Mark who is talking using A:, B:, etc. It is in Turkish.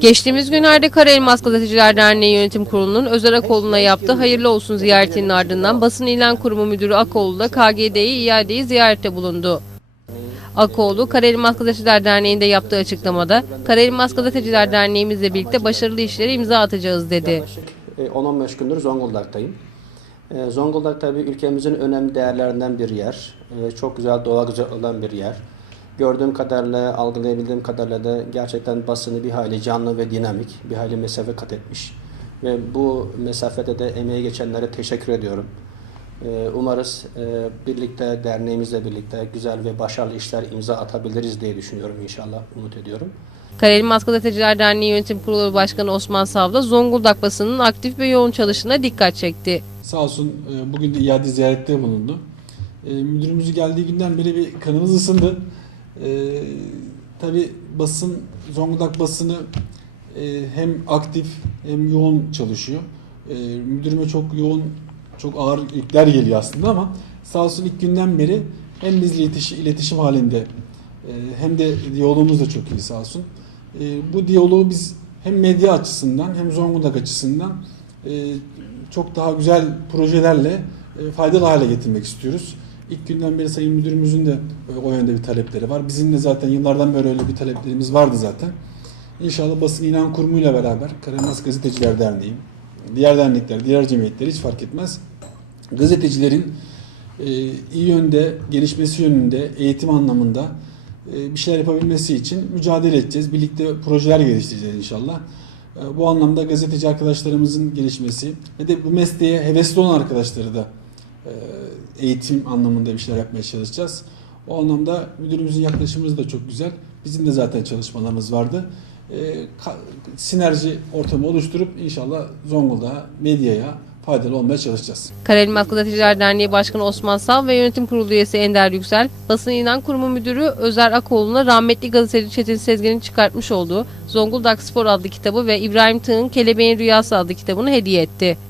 A: Geçtiğimiz günlerde Karaelmas Gazeteciler Derneği Yönetim Kurulu'nun Özer Akoğlu'na yaptığı hayırlı olsun ziyaretinin ardından basın ilan kurumu müdürü Akoğlu da KGD'yi iadeyi ziyarette bulundu. Akoğlu, Karaelmas Gazeteciler Derneği'nde yaptığı açıklamada, Karaelmas Gazeteciler Derneğimizle birlikte başarılı işlere imza atacağız dedi.
B: Yaklaşık e, 10-15 gündür Zonguldak'tayım. E, Zonguldak tabii ülkemizin önemli değerlerinden bir yer. E, Çok güzel doğa güzel olan bir yer. Gördüğüm kadarıyla, algılayabildiğim kadarıyla da gerçekten basını bir hayli canlı ve dinamik, bir hayli mesafe kat etmiş. Ve bu mesafede de emeği geçenlere teşekkür ediyorum. E, Umarız e, birlikte, derneğimizle birlikte güzel ve başarılı işler imza atabiliriz diye düşünüyorum inşallah, umut ediyorum.
A: Karaelmas Gazeteciler Derneği Yönetim Kurulu Başkanı Osman Savda, Zonguldak basınının aktif ve yoğun çalışına dikkat çekti.
C: Sağ olsun e, bugün de iade ziyarette bulundu. E, Müdürümüz geldiği günden beri bir kanımız ısındı. E, Tabi basın, Zonguldak basını e, hem aktif hem yoğun çalışıyor. E, Müdürüme çok yoğun, çok ağır yükler geliyor aslında ama sağ olsun ilk günden beri hem bizle iletişim, iletişim halinde e, hem de diyalogumuz da çok iyi sağ olsun. E, Bu diyaloğu biz hem medya açısından hem Zonguldak açısından e, çok daha güzel projelerle e, faydalı hale getirmek istiyoruz. İlk günden beri Sayın Müdürümüzün de e, o yönde bir talepleri var. Bizim de zaten yıllardan beri öyle bir taleplerimiz vardı zaten. İnşallah basın ilan kurumuyla beraber Karamas Gazeteciler Derneği, diğer dernekler, diğer cemiyetler hiç fark etmez. Gazetecilerin e, iyi yönde, gelişmesi yönünde, eğitim anlamında e, bir şeyler yapabilmesi için mücadele edeceğiz. Birlikte projeler geliştireceğiz inşallah. E, Bu anlamda gazeteci arkadaşlarımızın gelişmesi ve de bu mesleğe hevesli olan arkadaşları da eğitim anlamında bir şeyler yapmaya çalışacağız. O anlamda müdürümüzün yaklaşımımız da çok güzel. Bizim de zaten çalışmalarımız vardı. E, Sinerji ortamı oluşturup inşallah Zonguldak'a, medyaya faydalı olmaya çalışacağız.
A: Karaelmas Gazeteciler Derneği Başkanı Osman Sav ve Yönetim Kurulu üyesi Ender Yüksel, basın ilan kurumu müdürü Özer Akoğlu'na rahmetli gazeteci Çetin Sezgin'in çıkartmış olduğu Zonguldak Spor adlı kitabı ve İbrahim Tığ'ın Kelebeğin Rüyası adlı kitabını hediye etti.